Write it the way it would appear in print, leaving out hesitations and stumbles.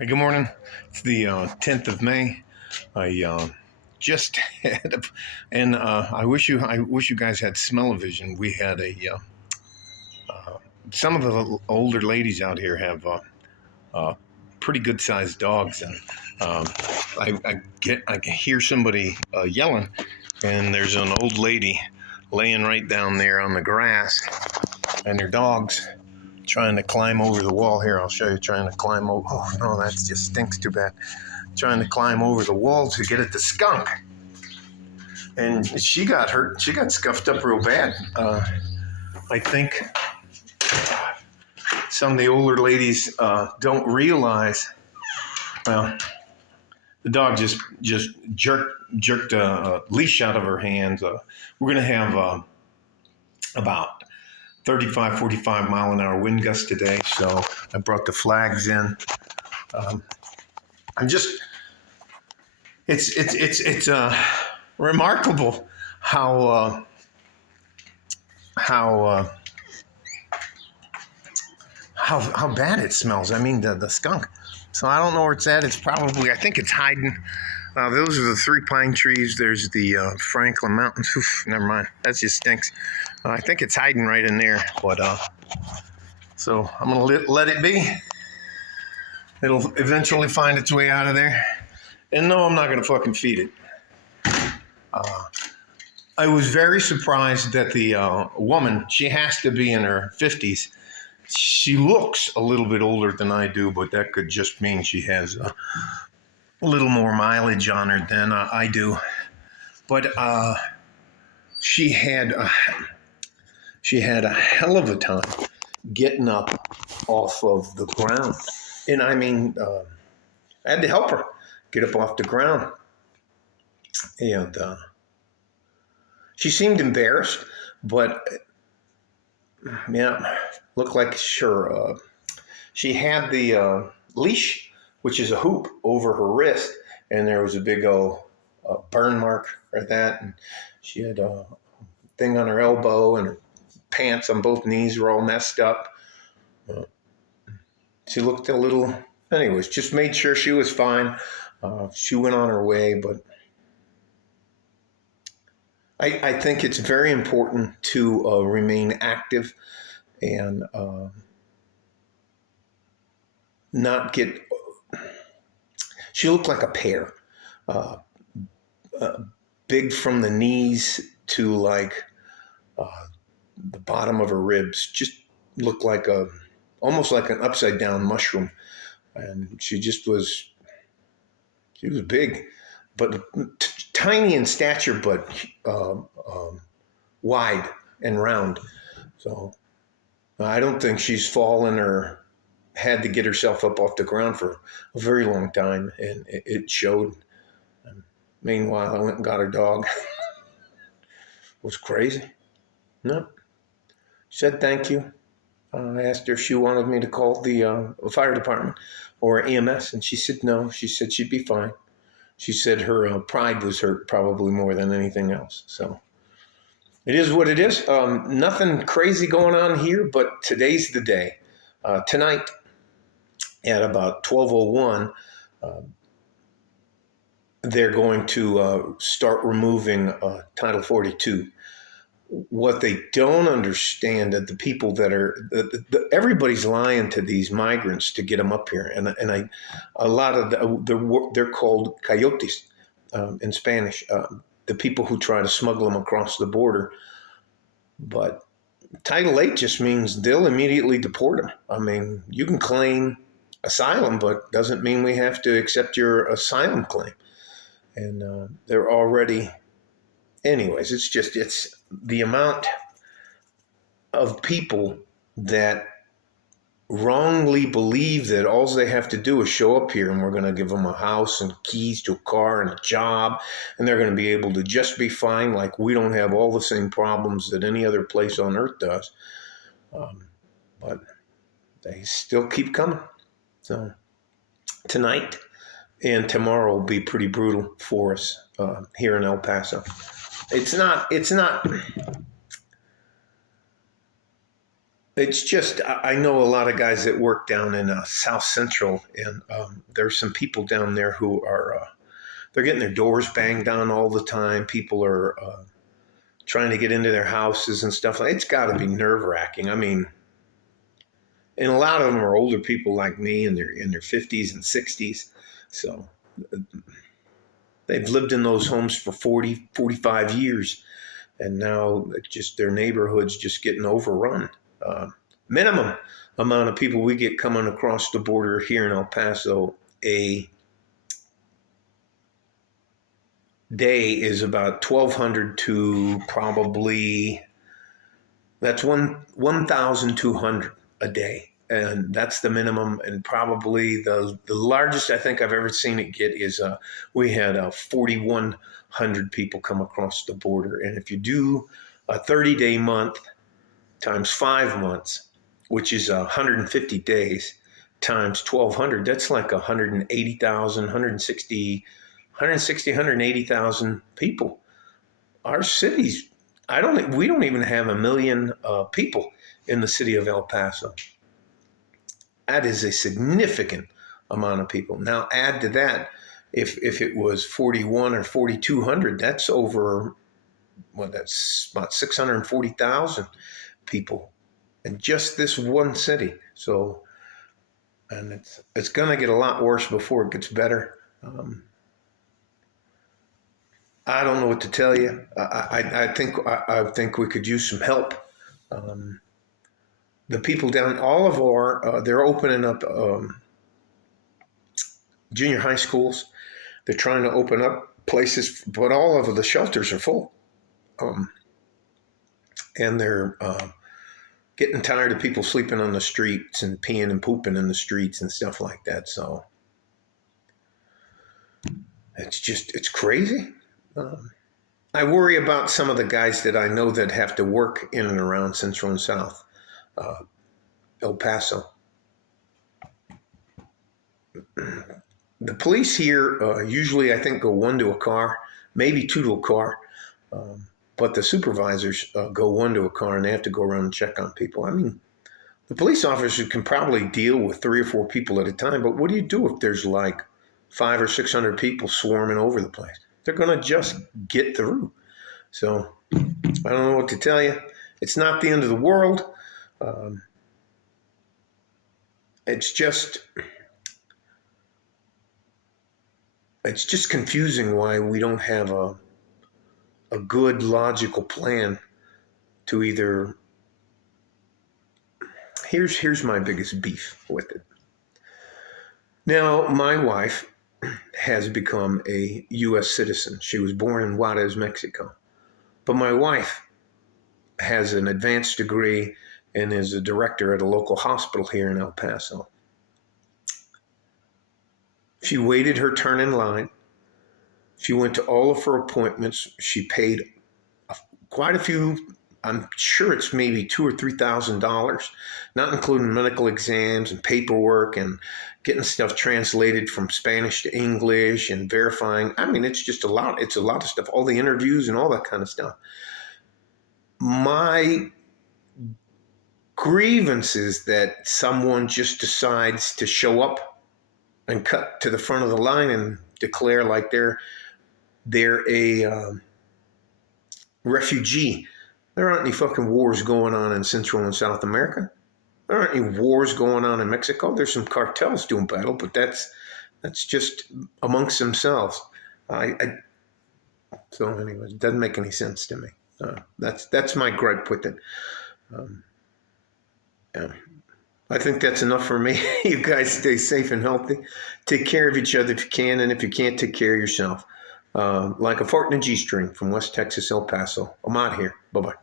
Hey, good morning. It's the 10th of May. I just had, and I wish you guys had smell-o-vision. We had some of the older ladies out here have uh, pretty good-sized dogs, and um, I hear somebody yelling, and there's an old lady laying right down there on the grass, and her dog's trying to climb over the wall. Here, I'll show you. Trying to climb over. Oh no, that just stinks too bad. Trying to climb over the wall to get at the skunk, and she got hurt. She got scuffed up real bad. I think some of the older ladies don't realize. Well, the dog just jerked a leash out of her hands. We're gonna have about 35, 45 mile an hour wind gusts today, so I brought the flags in. I'm just it's remarkable how how bad it smells. I mean the skunk. So I don't know where it's at. It's probably, I think it's hiding. Those are the three pine trees. There's the Franklin Mountains. Oof, never mind. That just stinks. I think it's hiding right in there. But so I'm gonna let it be. It'll eventually find its way out of there. And no, I'm not gonna fucking feed it. I was very surprised that the woman, she has to be in her 50s. She looks a little bit older than I do, but that could just mean she has a little more mileage on her than I do. But she had a hell of a time getting up off of the ground. And I mean, I had to help her get up off the ground. And she seemed embarrassed, but yeah, looked like sure. She had the leash, which is a hoop, over her wrist, and there was a big old burn mark right that. And she had a thing on her elbow, and her pants on both knees were all messed up. She looked a little. Anyways, just made sure she was fine. She went on her way, but I think it's very important to remain active and not get. She looked like a pear, uh, big from the knees to like the bottom of her ribs. Just looked like almost like an upside down mushroom, and she was big, but tiny in stature, but wide and round. So I don't think she's fallen or had to get herself up off the ground for a very long time, and it showed. Meanwhile, I went and got her dog. It was crazy. No, she said thank you. I asked her if she wanted me to call the fire department or EMS, and she said no. She said she'd be fine. She said her pride was hurt probably more than anything else. So it is what it is. Nothing crazy going on here, but today's the day. Tonight at about 12:01, they're going to start removing Title 42. What they don't understand that the people that are everybody's lying to these migrants to get them up here, and a lot of they're called coyotes in Spanish, the people who try to smuggle them across the border. But Title 8 just means they'll immediately deport them. I mean, you can claim asylum, but doesn't mean we have to accept your asylum claim. And they're already, anyways, it's the amount of people that wrongly believe that all they have to do is show up here and we're going to give them a house and keys to a car and a job, and they're going to be able to just be fine, like we don't have all the same problems that any other place on earth does. But they still keep coming. So tonight and tomorrow will be pretty brutal for us here in El Paso. It's not It's just I know a lot of guys that work down in South Central, and there's some people down there who are they're getting their doors banged down all the time. People are trying to get into their houses and stuff. It's got to be nerve wracking. I mean, and a lot of them are older people like me, in their 50s and 60s, so they've lived in those homes for 40, 45 years, and now just their neighborhood's just getting overrun. Minimum amount of people we get coming across the border here in El Paso a day is about 1,200 to probably that's 1,200 a day, and that's the minimum. And probably the largest I think I've ever seen it get is we had 4,100 people come across the border, and if you do a 30-day month times 5 months, which is 150 days, times 1,200, that's like 180,000, 180,000 people. Our cities, we don't even have 1 million people in the city of El Paso. That is a significant amount of people. Now add to that, if it was 41 or 4,200, that's over, well, that's about 640,000 people in just this one city. So, and it's going to get a lot worse before it gets better. I don't know what to tell you. I think we could use some help. The people down, all of our, they're opening up junior high schools. They're trying to open up places, but all of the shelters are full. And they're getting tired of people sleeping on the streets and peeing and pooping in the streets and stuff like that. So it's crazy. I worry about some of the guys that I know that have to work in and around Central and South El Paso. The police here usually, I think, go one to a car, maybe two to a car. But the supervisors go one to a car, and they have to go around and check on people. I mean, the police officer can probably deal with 3 or 4 people at a time, but what do you do if there's like 500 or 600 people swarming over the place? They're going to just get through. So I don't know what to tell you. It's not the end of the world. It's just confusing why we don't have a good logical plan to either. Here's my biggest beef with it. Now, my wife has become a U.S. citizen. She was born in Juarez, Mexico. But my wife has an advanced degree and is a director at a local hospital here in El Paso. She waited her turn in line. She went to all of her appointments. She paid quite a few. I'm sure it's maybe $2,000 or $3,000, not including medical exams and paperwork and getting stuff translated from Spanish to English and verifying. I mean, it's just a lot. It's a lot of stuff, all the interviews and all that kind of stuff. My grievance is that someone just decides to show up and cut to the front of the line and declare like they're a refugee. There aren't any fucking wars going on in Central and South America. There aren't any wars going on in Mexico. There's some cartels doing battle, but that's just amongst themselves. So anyways, it doesn't make any sense to me. That's my gripe with it. Yeah. I think that's enough for me. You guys stay safe and healthy. Take care of each other if you can, and if you can't, take care of yourself. Like a fart in a G-string from West Texas, El Paso. I'm out here. Bye-bye.